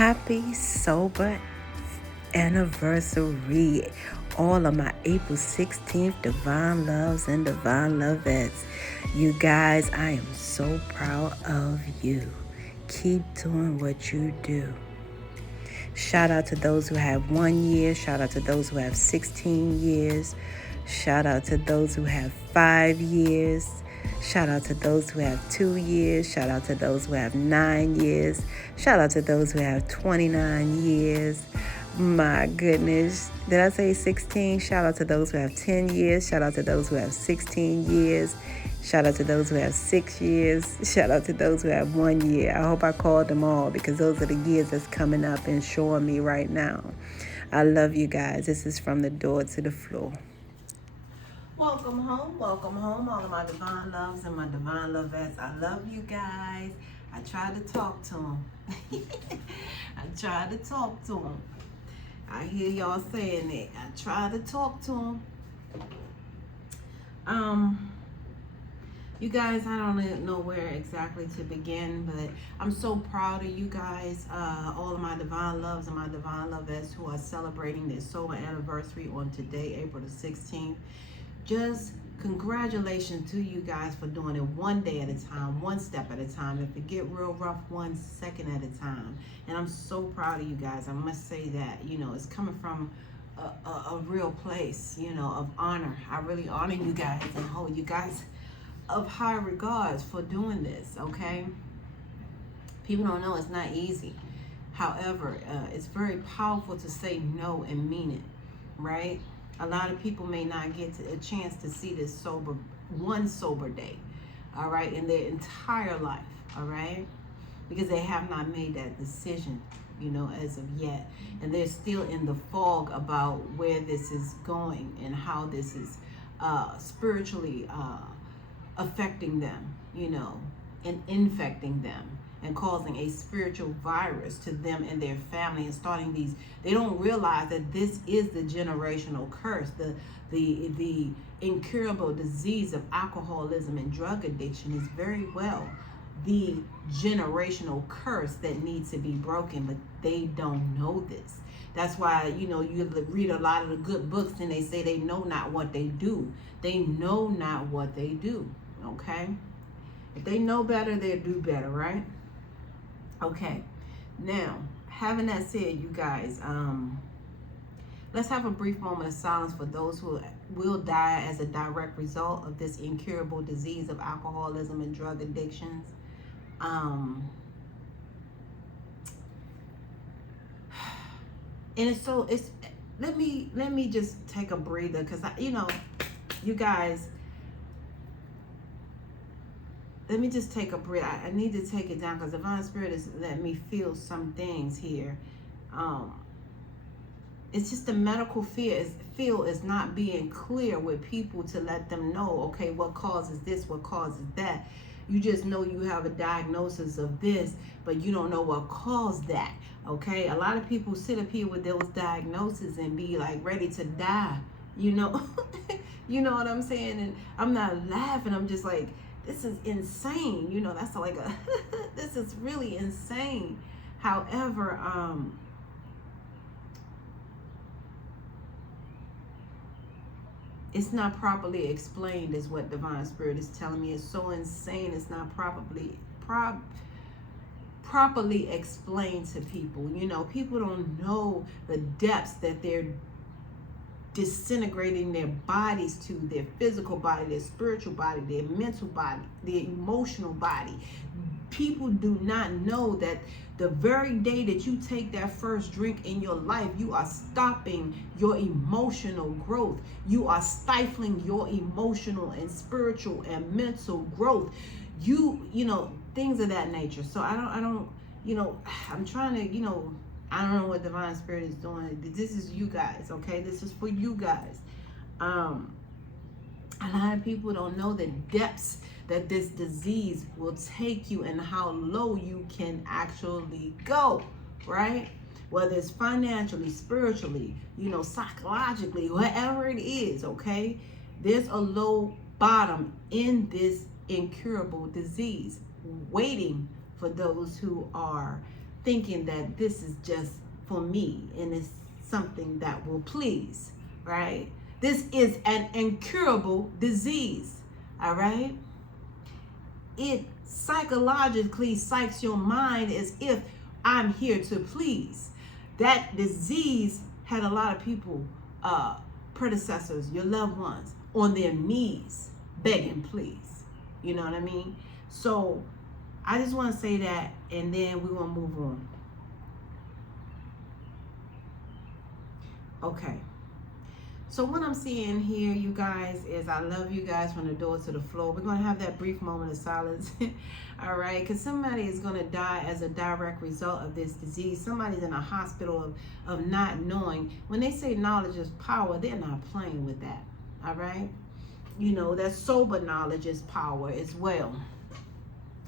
Happy sober anniversary. All of my April 16th divine loves and divine lovettes. You guys, I am so proud of you. Keep doing what you do. Shout out to those who have 1 year. Shout out to those who have 16 years. Shout out to those who have 5 years. Shout out to those who have 2 years. Shout out to those who have 9 years. Shout out to those who have 29 years. My goodness. Did I say 16? Shout out to those who have 10 years. Shout out to those who have 16 years. Shout out to those who have 6 years. Shout out to those who have 1 year. I hope I called them all because those are the years that's coming up and showing me right now. I love you guys. This is From the Door to the Floor. Welcome home, all of my divine loves and my divine lovettes. I love you guys. I tried to talk to them. I hear y'all saying it. I tried to talk to them. You guys, I don't know where exactly to begin, but I'm so proud of you guys, all of my divine loves and my divine lovettes who are celebrating their sober anniversary on today, April the 16th. Just congratulations to you guys for doing it one day at a time, one step at a time. If it get real rough, 1 second at a time. And I'm so proud of you guys. I must say that, it's coming from a real place, of honor. I really honor you guys and hold you guys of high regards for doing this, okay? People don't know it's not easy. However, it's very powerful to say no and mean it, right? A lot of people may not get a chance to see this one sober day, all right, in their entire life, all right? Because they have not made that decision, as of yet. And they're still in the fog about where this is going and how this is spiritually affecting them, and infecting them and causing a spiritual virus to them and their family and starting these. They don't realize that this is the generational curse, the incurable disease of alcoholism and drug addiction is very well the generational curse that needs to be broken, but they don't know this. That's why, you read a lot of the good books and they say they know not what they do. They know not what they do, okay? If they know better, they'll do better, right? Okay. Now, having that said, you guys, let's have a brief moment of silence for those who will die as a direct result of this incurable disease of alcoholism and drug addictions. And let me just take a breather, because you guys, let me just take a breath. I need to take it down because Divine Spirit is letting me feel some things here. It's just the medical field is not being clear with people to let them know, okay, what causes this, what causes that. You just know you have a diagnosis of this, but you don't know what caused that, okay? A lot of people sit up here with those diagnoses and be like ready to die, You know what I'm saying? And I'm not laughing. I'm just like, this is insane. That's like this is really insane. However, it's not properly explained, is what Divine Spirit is telling me. It's so insane. It's not properly explained to people. People don't know the depths that they're disintegrating their bodies to, their physical body, their spiritual body, their mental body, their emotional body. People do not know that the very day that you take that first drink in your life, you are stopping your emotional growth. You are stifling your emotional and spiritual and mental growth. Things of that nature. So I don't, I'm trying to, I don't know what Divine Spirit is doing. This is you guys, okay? This is for you guys. A lot of people don't know the depths that this disease will take you and how low you can actually go, right? Whether it's financially, spiritually, psychologically, whatever it is, okay? There's a low bottom in this incurable disease waiting for those who are thinking that this is just for me and it's something that will please, right? This is an incurable disease, all right? It psychologically psychs your mind as if I'm here to please. That disease had a lot of people, predecessors, your loved ones, on their knees begging, please. You know what I mean? So I just want to say that, and then we're going to move on. Okay. So what I'm seeing here, you guys, is I love you guys from the door to the floor. We're going to have that brief moment of silence. All right. Because somebody is going to die as a direct result of this disease. Somebody's in a hospital of not knowing. When they say knowledge is power, they're not playing with that. All right. You know, that sober knowledge is power as well.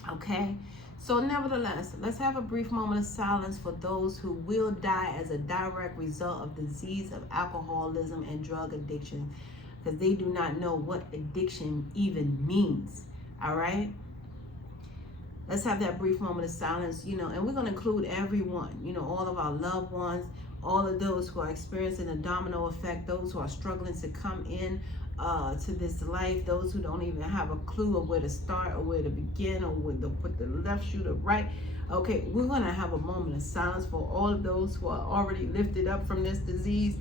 Okay. So nevertheless, let's have a brief moment of silence for those who will die as a direct result of disease of alcoholism and drug addiction, because they do not know what addiction even means. All right. Let's have that brief moment of silence, you know, and we're going to include everyone, you know, all of our loved ones, all of those who are experiencing a domino effect, those who are struggling to come in to this life, those who don't even have a clue of where to start or where to begin or where to put the left shoe to right. Okay, we're going to have a moment of silence for all of those who are already lifted up from this disease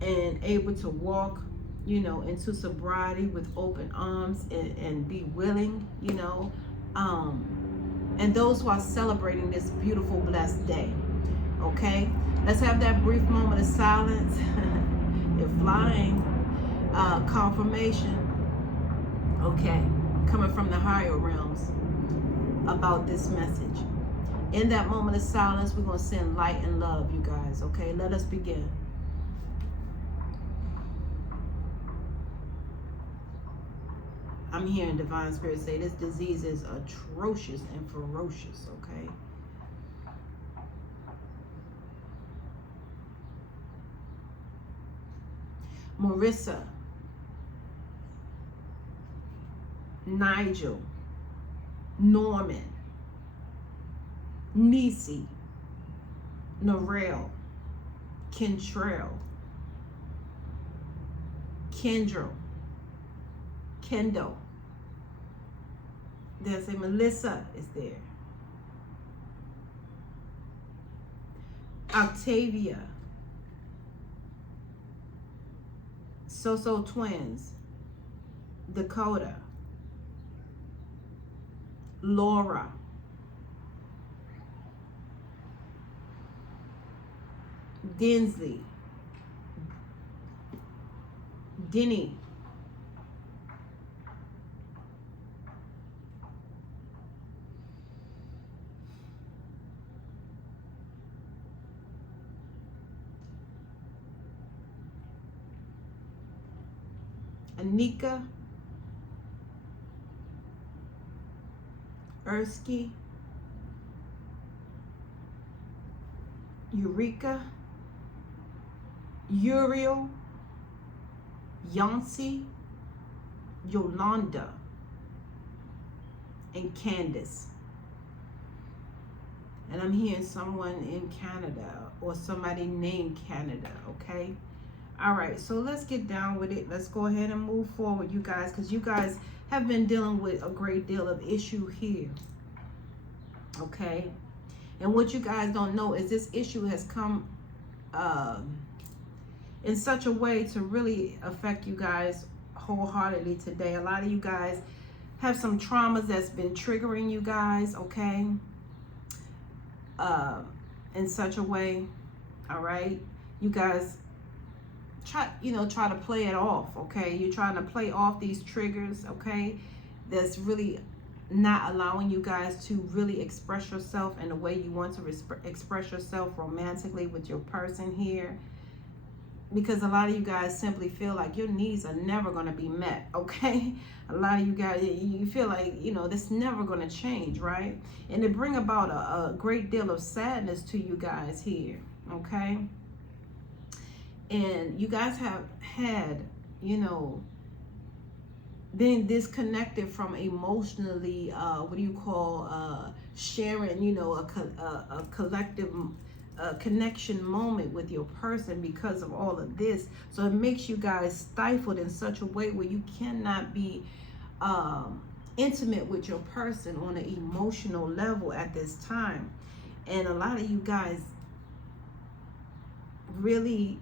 and able to walk, you know, into sobriety with open arms and be willing, you know, and those who are celebrating this beautiful, blessed day. Okay, let's have that brief moment of silence. You're flying. Confirmation, okay, coming from the higher realms about this message. In that moment of silence, we're going to send light and love, you guys. Okay, let us begin. I'm hearing Divine Spirit say this disease is atrocious and ferocious, okay? Marissa, Nigel, Norman, Nisi, Norel, Kentrell, Kendra, Kendall. There's a Melissa is there. Octavia, So Twins, Dakota, Laura, Dinsley, Denny, Anika, Ersky, Eureka, Uriel, Yancy, Yolanda, and Candace. And I'm hearing someone in Canada or somebody named Canada, okay? All right, so let's get down with it. Let's go ahead and move forward, you guys, because you guys have been dealing with a great deal of issue here, okay? And what you guys don't know is this issue has come in such a way to really affect you guys wholeheartedly today. A lot of you guys have some traumas that's been triggering you guys, okay? In such a way, all right? You guys try to play it off, okay? You're trying to play off these triggers, okay? That's really not allowing you guys to really express yourself in the way you want to express yourself romantically with your person here. Because a lot of you guys simply feel like your needs are never going to be met, okay? A lot of you guys, you feel like, you know, this never going to change, right? And it bring about a great deal of sadness to you guys here, okay? And you guys have had, you know, been disconnected from emotionally, sharing, you know, a collective connection moment with your person because of all of this. So it makes you guys stifled in such a way where you cannot be intimate with your person on an emotional level at this time. And a lot of you guys really,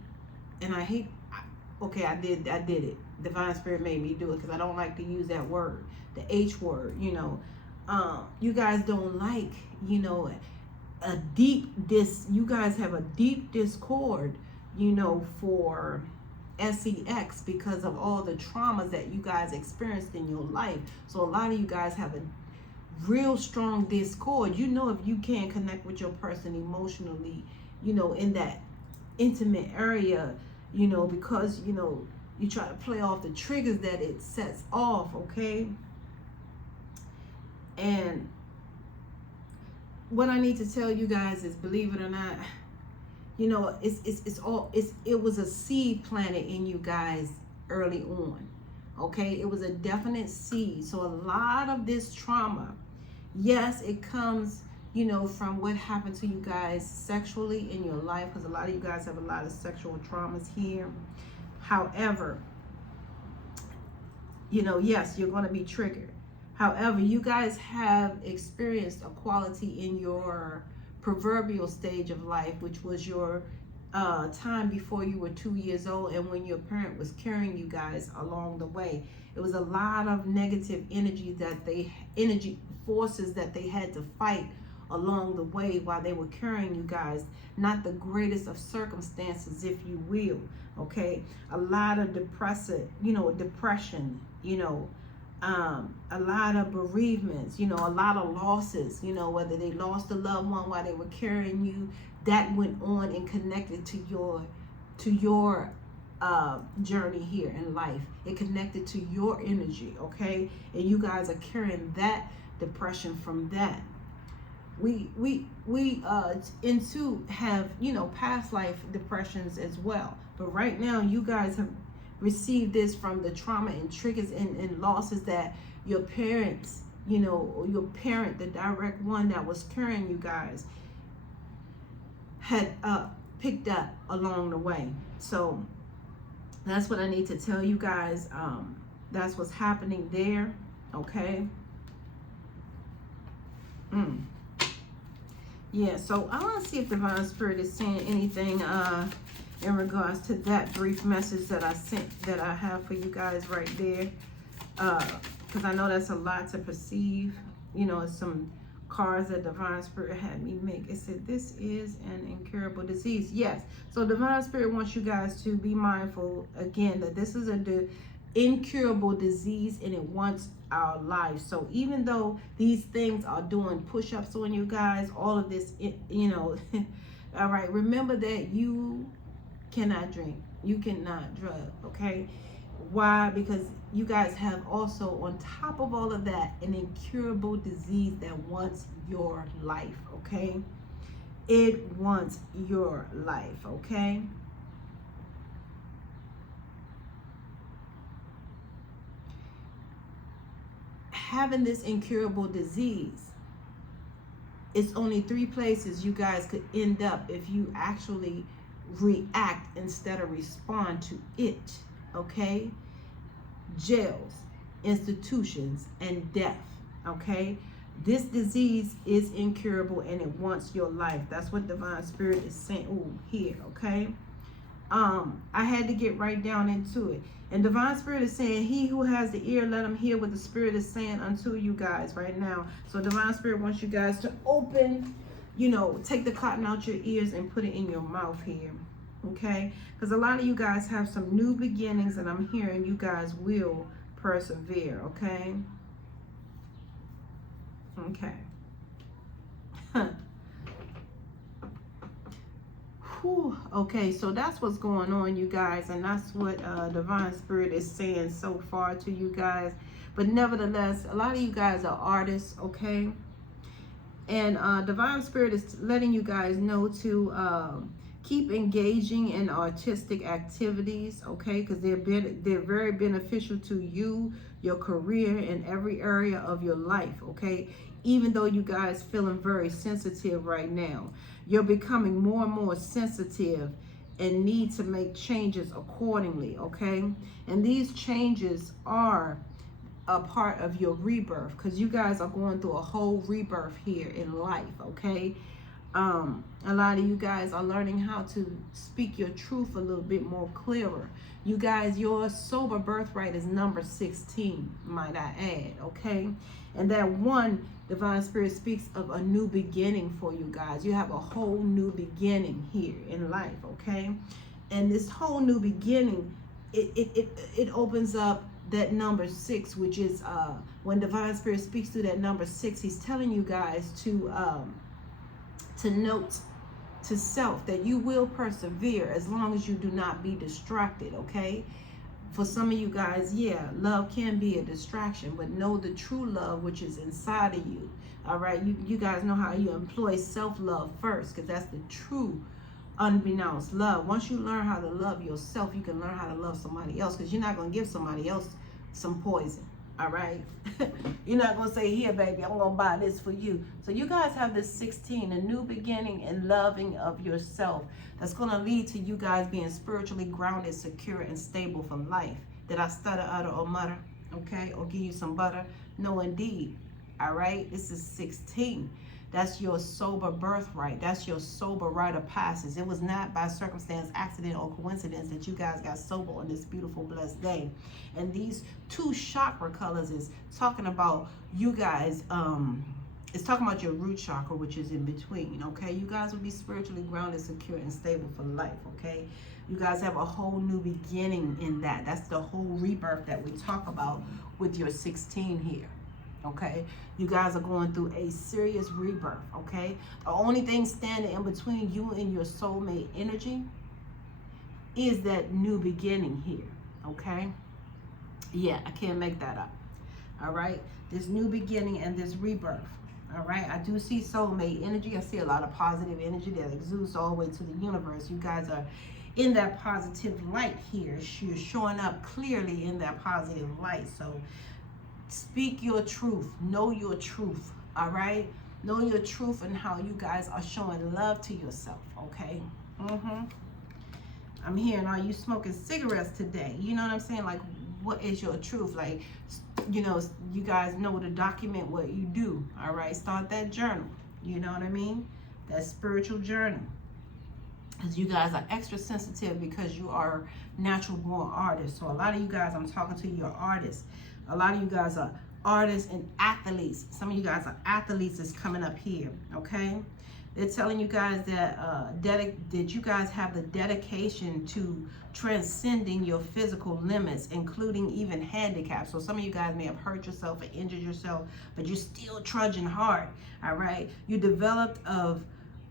and I hate, okay, I did it. Divine Spirit made me do it because I don't like to use that word, the H word, you know. You guys don't like, you know, you guys have a deep discord, you know, for sex because of all the traumas that you guys experienced in your life. So a lot of you guys have a real strong discord. You know, if you can't connect with your person emotionally, you know, in that intimate area, you know, because, you know, you try to play off the triggers that it sets off, okay? And what I need to tell you guys is, believe it or not, you know, it was a seed planted in you guys early on, okay? It was a definite seed. So a lot of this trauma, yes, it comes, you know, from what happened to you guys sexually in your life, because a lot of you guys have a lot of sexual traumas here. However, you know, yes, you're going to be triggered. However, you guys have experienced a quality in your proverbial stage of life, which was your time before you were 2 years old and when your parent was carrying you guys along the way. It was a lot of negative energy forces that they had to fight along the way while they were carrying you guys. Not the greatest of circumstances, if you will, okay? A lot of depression, you know, a lot of bereavements, you know, a lot of losses, you know, whether they lost a loved one while they were carrying you, that went on and connected to your journey here in life. It connected to your energy, okay? And you guys are carrying that depression from that. We into have, you know, past life depressions as well. But right now you guys have received this from the trauma and triggers and losses that your parents, you know, or your parent, the direct one that was carrying you guys, had picked up along the way. So that's what I need to tell you guys. That's what's happening there, okay? Yeah, so I want to see if Divine Spirit is saying anything in regards to that brief message that I sent, that I have for you guys right there. Because I know that's a lot to perceive. You know, it's some cards that Divine Spirit had me make. It said, this is an incurable disease. Yes, so Divine Spirit wants you guys to be mindful, again, that this is an incurable disease and it wants our life. So even though these things are doing push-ups on you guys, all of this, you know, all right, remember that you cannot drink, you cannot drug, okay? Why? Because you guys have also, on top of all of that, an incurable disease that wants your life, okay? It wants your life, okay? Having this incurable disease, it's only 3 places you guys could end up if you actually react instead of respond to it, okay? Jails, institutions, and death, okay? This disease is incurable and it wants your life. That's what Divine Spirit is saying here, okay? I had to get right down into it. And Divine Spirit is saying, he who has the ear, let him hear what the Spirit is saying unto you guys right now. So Divine Spirit wants you guys to open, you know, take the cotton out your ears and put it in your mouth here, okay? Because a lot of you guys have some new beginnings, and I'm hearing you guys will persevere, okay? Okay. Whew. Okay, so that's what's going on, you guys, and that's what Divine Spirit is saying so far to you guys. But nevertheless, a lot of you guys are artists, okay? And Divine Spirit is letting you guys know to keep engaging in artistic activities, okay? Because they're very beneficial to you, your career, and every area of your life, okay? Even though you guys feeling very sensitive right now, you're becoming more and more sensitive and need to make changes accordingly, okay? And these changes are a part of your rebirth, because you guys are going through a whole rebirth here in life, okay? A lot of you guys are learning how to speak your truth a little bit more clearer. You guys, your sober birthright is number 16, might I add, okay? And that one, Divine Spirit speaks of a new beginning for you guys. You have a whole new beginning here in life, okay? And this whole new beginning, it opens up that number 6, which is when Divine Spirit speaks through that number 6, he's telling you guys to note to self that you will persevere as long as you do not be distracted, okay? For some of you guys, yeah, love can be a distraction, but know the true love which is inside of you, all right? You guys know how you employ self-love first, because that's the true unbeknownst love. Once you learn how to love yourself, you can learn how to love somebody else, because you're not going to give somebody else some poison, all right? You're not going to say, here, baby, I'm going to buy this for you. So you guys have this 16, a new beginning and loving of yourself. That's going to lead to you guys being spiritually grounded, secure, and stable for life. Did I stutter, utter, or mutter? Okay, or give you some butter? No, indeed. All right, this is 16. That's your sober birthright. That's your sober rite of passage. It was not by circumstance, accident, or coincidence that you guys got sober on this beautiful, blessed day. And these 2 chakra colors is talking about you guys, it's talking about your root chakra, which is in between, okay? You guys will be spiritually grounded, secure, and stable for life, okay? You guys have a whole new beginning in that. That's the whole rebirth that we talk about with your 16 here. Okay, you guys are going through a serious rebirth, okay? The only thing standing in between you and your soulmate energy is that new beginning here, okay? Yeah, I can't make that up, all right? This new beginning and this rebirth, all right? I do see soulmate energy. I see a lot of positive energy that exudes all the way to the universe. You guys are in that positive light here. You're showing up clearly in that positive light, so speak your truth, know your truth, all right? Know your truth and how you guys are showing love to yourself, okay? I'm hearing, are you smoking cigarettes today? You know what I'm saying? Like, what is your truth? Like, you know, you guys know to document what you do, all right? Start that journal, you know what I mean? That spiritual journal. Because you guys are extra sensitive because you are natural born artists. So a lot of you guys, I'm talking to you, are artists. A lot of you guys are artists and athletes. Some of you guys are athletes is coming up here, okay? They're telling you guys that that you guys have the dedication to transcending your physical limits, including even handicaps. So some of you guys may have hurt yourself or injured yourself, but you're still trudging hard, all right? You developed of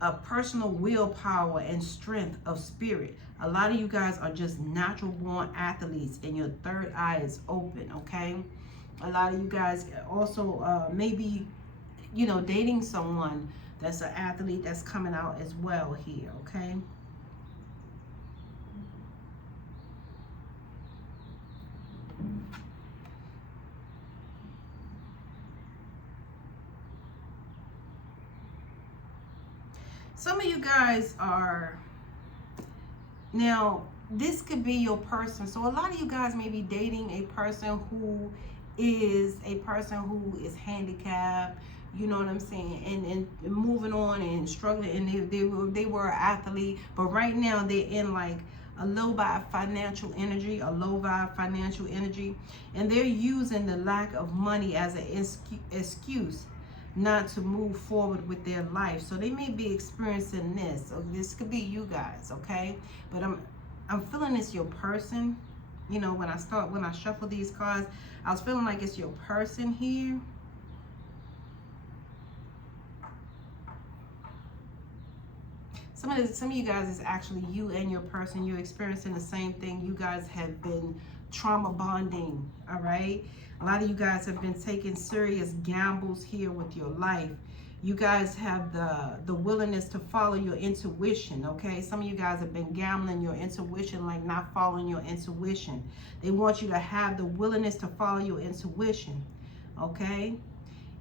a personal willpower and strength of spirit. A lot of you guys are just natural born athletes and your third eye is open, okay? A lot of you guys also maybe, you know, dating someone that's an athlete that's coming out as well here, okay? Some of you guys are, now this could be your person. So a lot of you guys may be dating a person who is handicapped, you know what I'm saying, and moving on and struggling, and they were an athlete, but right now they're in like a low vibe financial energy, and they're using the lack of money as an excuse not to move forward with their life. So they may be experiencing this. So this could be you guys, okay? But I'm feeling it's your person. You know, when I shuffle these cards, I was feeling like it's your person here. Some of you guys is actually you and your person. You're experiencing the same thing. You guys have been trauma bonding, all right? A lot of you guys have been taking serious gambles here with your life. You guys have the willingness to follow your intuition, okay? Some of you guys have been gambling your intuition, like not following your intuition. They want you to have the willingness to follow your intuition, okay?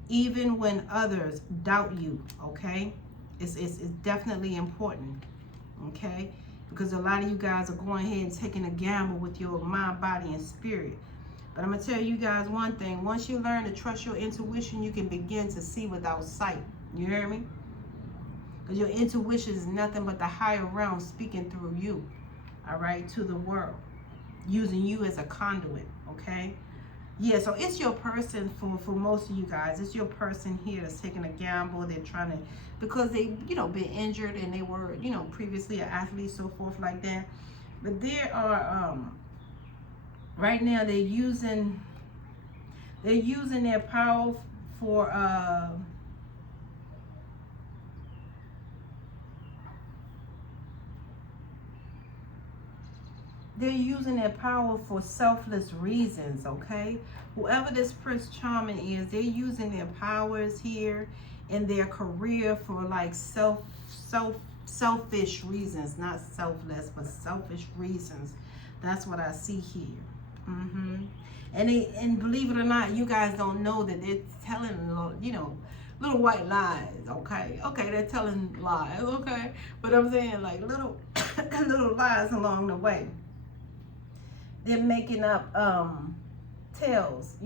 even when others doubt you, okay? It's definitely important, okay? Because a lot of you guys are going ahead and taking a gamble with your mind, body, and spirit. But I'm going to tell you guys one thing. Once you learn to trust your intuition, you can begin to see without sight. You hear me? Because your intuition is nothing but the higher realm speaking through you, all right, to the world, using you as a conduit, okay? Yeah, so it's your person for most of you guys. It's your person here that's taking a gamble. They're trying to, because they, been injured and they were, previously an athlete, so forth like that. But there are, right now they're using their power for, they're using their power for selfless reasons, okay? Whoever this Prince Charming is, they're using their powers here in their career for like selfish reasons, not selfless, but selfish reasons. That's what I see here. And believe it or not, you guys don't know that they're telling, little white lies, okay? Okay, they're telling lies, okay? But I'm saying like little little lies along the way. They're making up tales,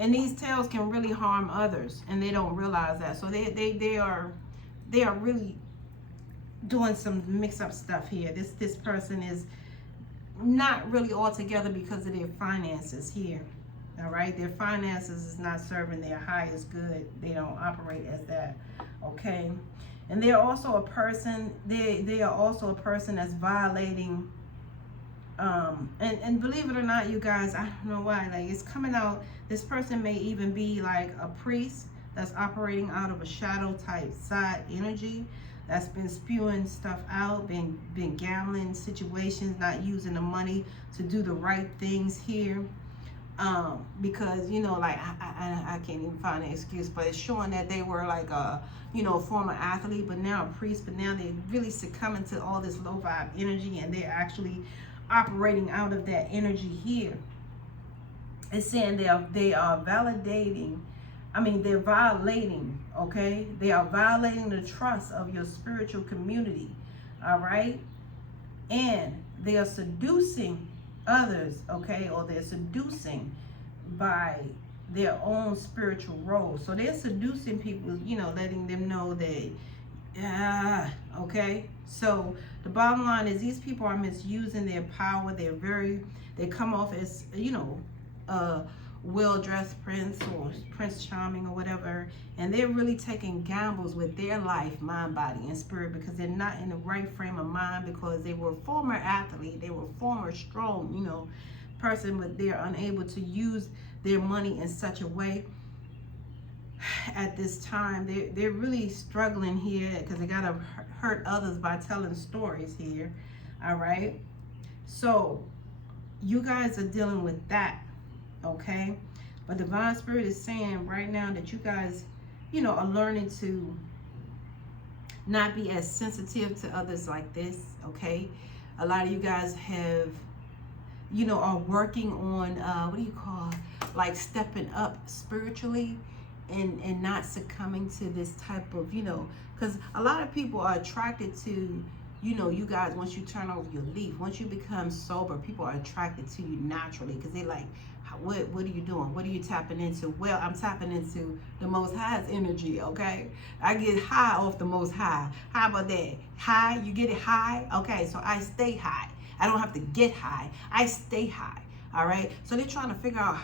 and these tales can really harm others, and they don't realize that. So they are really doing some mix up stuff here. This person is not really all together because of their finances here. All right, their finances is not serving their highest good. They don't operate as that. Okay, and they're also a person. They are also a person that's violating. And believe it or not, you guys, I don't know why, like it's coming out. This person may even be like a priest that's operating out of a shadow type side energy, that's been spewing stuff out, been gambling situations, not using the money to do the right things here. Because like I can't even find an excuse, but it's showing that they were like a former athlete, but now a priest, but now they're really succumbing to all this low vibe energy, and they're actually operating out of that energy here. It's saying they are validating, they're violating, okay? They are violating the trust of your spiritual community, all right? And they are seducing others, okay? Or they're seducing by their own spiritual role. So they're seducing people, letting them know that, okay? So the bottom line is these people are misusing their power. They come off as, well-dressed prince or Prince Charming or whatever, and they're really taking gambles with their life, mind, body, and spirit, because they're not in the right frame of mind, because they were former athlete, they were former strong, person, but they're unable to use their money in such a way at this time. They're really struggling here because they gotta hurt others by telling stories here. All right, so you guys are dealing with that, okay? But Divine Spirit is saying right now that you guys are learning to not be as sensitive to others like this, okay? A lot of you guys have are working on like stepping up spiritually, and not succumbing to this type of, because a lot of people are attracted to, you guys, once you turn over your leaf, once you become sober, people are attracted to you naturally, because they like, what are you doing? What are you tapping into? Well, I'm tapping into the Most High's energy, okay? I get high off the Most High. How about that? High, you get it high? Okay, so I stay high. I don't have to get high. I stay high, all right? So they're trying to figure out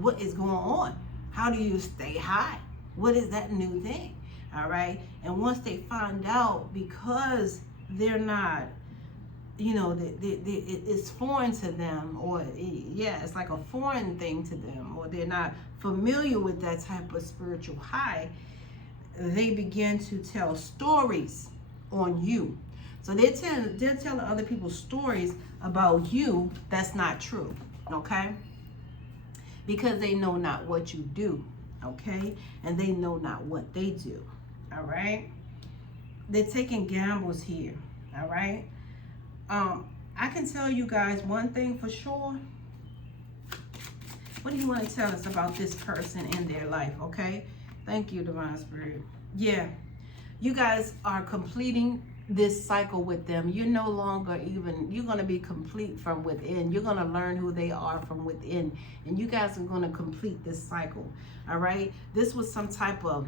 what is going on. How do you stay high? What is that new thing? All right. And once they find out, because they're not, it's foreign to them, or it's like a foreign thing to them, or they're not familiar with that type of spiritual high, they begin to tell stories on you. So they're telling other people stories about you that's not true, okay? Because they know not what you do, okay? And they know not what they do, all right? They're taking gambles here, all right? I can tell you guys one thing for sure. What do you want to tell us about this person in their life? Okay. Thank you, Divine Spirit. Yeah. You guys are completing this cycle with them. You're no longer even, you're going to be complete from within. You're going to learn who they are from within. And you guys are going to complete this cycle. All right. This was some type of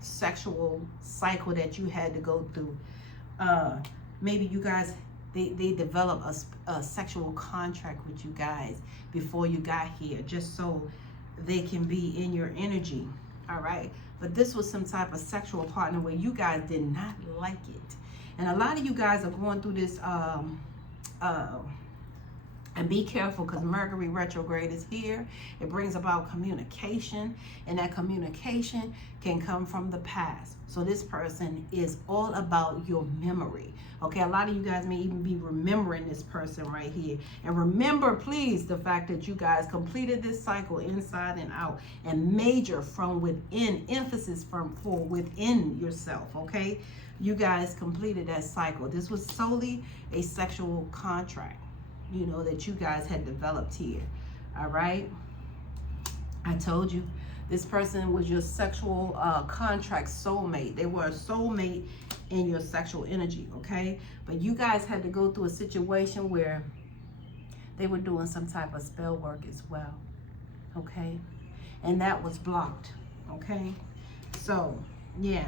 sexual cycle that you had to go through. Maybe you guys, they develop a sexual contract with you guys before you got here, just so they can be in your energy. All right. But this was some type of sexual partner where you guys did not like it. And a lot of you guys are going through this, and be careful, because Mercury retrograde is here. It brings about communication, and that communication can come from the past. So this person is all about your memory. Okay, a lot of you guys may even be remembering this person right here. And remember, please, the fact that you guys completed this cycle inside and out, and major from within, emphasis for within yourself. Okay, you guys completed that cycle. This was solely a sexual contract, you know, that you guys had developed here. All right, I told you this person was your sexual contract soulmate. They were a soulmate in your sexual energy. Okay, but you guys had to go through a situation where they were doing some type of spell work as well. Okay, and that was blocked. Okay, so yeah,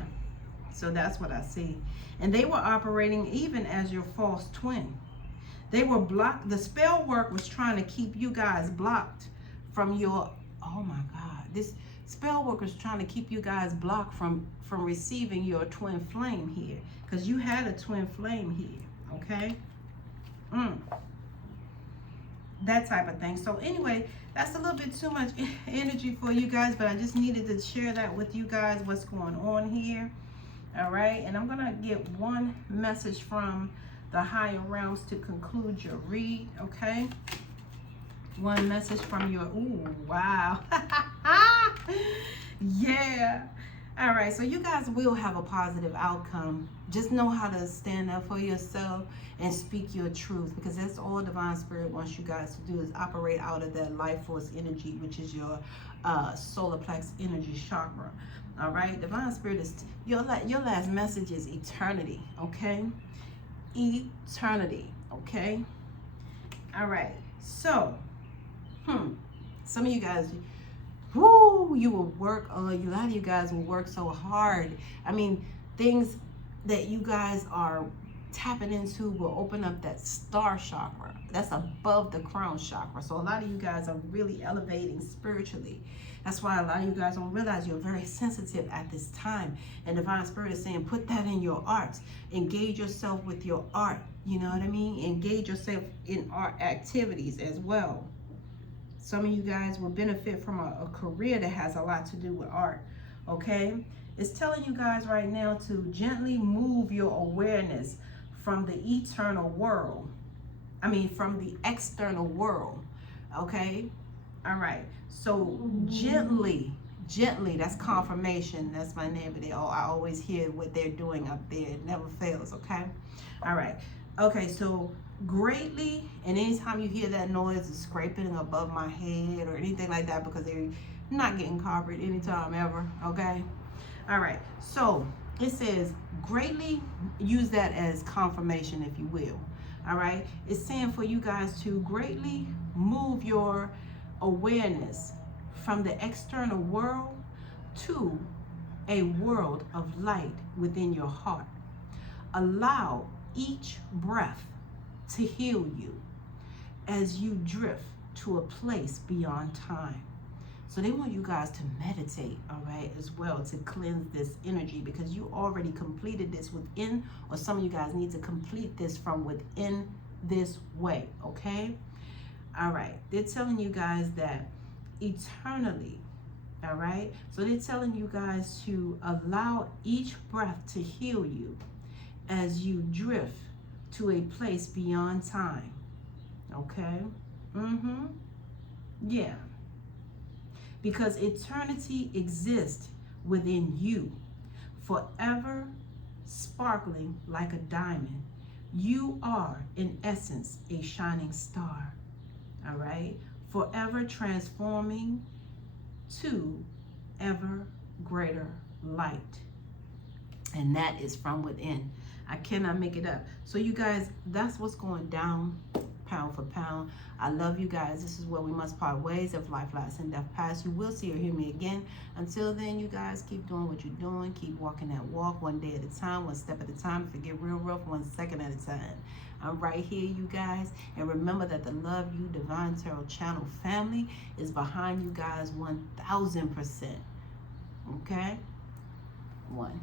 so that's what I see. And they were operating even as your false twin. They were blocked. The spell work was trying to keep you guys blocked from your, oh my God, this spell work was trying to keep you guys blocked from receiving your twin flame here, because you had a twin flame here. Okay, that type of thing. So anyway, that's a little bit too much energy for you guys, but I just needed to share that with you guys, what's going on here. All right, and I'm gonna get one message from the higher realms to conclude your read. Okay, one message from your, ooh, wow. Yeah. All right, so you guys will have a positive outcome. Just know how to stand up for yourself and speak your truth, because that's all Divine Spirit wants you guys to do, is operate out of that life force energy, which is your solar plex energy chakra. All right, Divine Spirit is your last message is eternity. Okay, eternity. Okay. All right, so some of you guys, whoo, you will work, a lot of you guys will work so hard. I mean, things that you guys are tapping into will open up that star chakra. That's above the crown chakra. So a lot of you guys are really elevating spiritually. That's why a lot of you guys don't realize you're very sensitive at this time. And Divine Spirit is saying, put that in your arts. Engage yourself with your art. You know what I mean? Engage yourself in art activities as well. Some of you guys will benefit from a career that has a lot to do with art. Okay? It's telling you guys right now to gently move your awareness from the eternal world. I mean, from the external world. Okay? All right. So gently, that's confirmation. That's my name. I always hear what they're doing up there. It never fails. Okay? All right. Okay, so greatly, and anytime you hear that noise, it's scraping above my head or anything like that, because they're not getting copied anytime ever. Okay? All right, so it says greatly, use that as confirmation, if you will. All right, it's saying for you guys to greatly move your awareness from the external world to a world of light within your heart. Allow each breath to heal you as you drift to a place beyond time. So they want you guys to meditate, all right, as well, to cleanse this energy, because you already completed this within, or some of you guys need to complete this from within this way. Okay? All right, they're telling you guys that eternally, all right, so they're telling you guys to allow each breath to heal you as you drift to a place beyond time. Okay? Yeah. Because eternity exists within you, forever sparkling like a diamond. You are, in essence, a shining star. All right? forever transforming to ever greater light. And that is from within. I cannot make it up. So you guys, that's what's going down, pound for pound. I love you guys. This is where we must part ways. If life, lies, and death pass, you will see or hear me again. Until then, you guys, keep doing what you're doing. Keep walking that walk, one day at a time, one step at a time. If it get real rough, 1 second at a time. I'm right here, you guys. And remember that the Love You Divine Tarot Channel family is behind you guys 1,000%. Okay? 1.